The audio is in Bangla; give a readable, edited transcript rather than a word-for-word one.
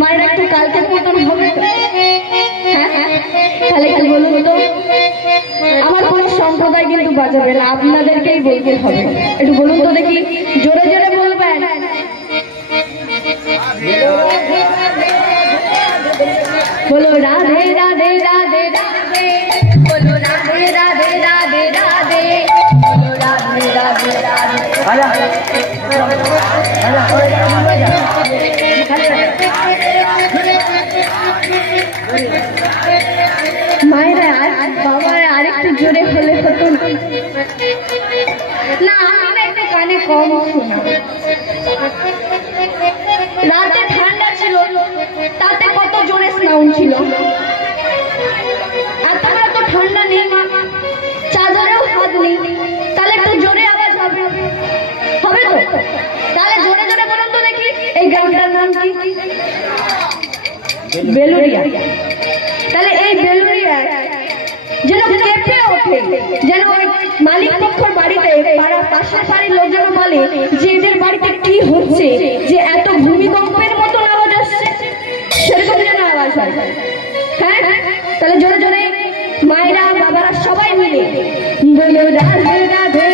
মায়ের একটু কালকে মতন হবে তো? তাহলে কি বলুন তো, আমার কোন সম্প্রদায় কিন্তু বাজাবে না, আপনাদেরকেই বলতে হবে। একটু বলুন তো দেখি, জোরে জোরে বলবেন। বলো রাধে রাধে রাধে রাধে, বলো রাধে রাধে রাধে রাধে, বলো রাধে রাধে রাধে। মায়েরা বাবার আরেকটু জোরে হলে হতো না? আমি না একটা কানে কম শোনা। রাতে ঠান্ডা ছিল, তাতে কত জোরে সাউন্ড ছিল। আর তোমার তো ঠান্ডা নেই মা, চাদরেও হাত নেই, তাহলে একটু জোরে আওয়াজ হবে, হবে তো? তাহলে জোরে জোরে বলুন তো দেখি, এই গ্রামটার নাম কি? বেলুড়িয়া। তাহলে এই বেলুড়িয়া যেন কেঁপে ওঠে, যেন ওই মালিক পক্ষর বাড়িতে পাড়া পাশের বাড়ির লোকজন বলে যে এদের বাড়িতে কি হচ্ছে, যে এত ভূমিকম্পের মতন আওয়াজ আসছে, সেরকম যেন আওয়াজ হয়। হ্যাঁ, তাহলে জোরে জোরে মায়েরা বাবারা সবাই মিলে বলো রাধে রাধে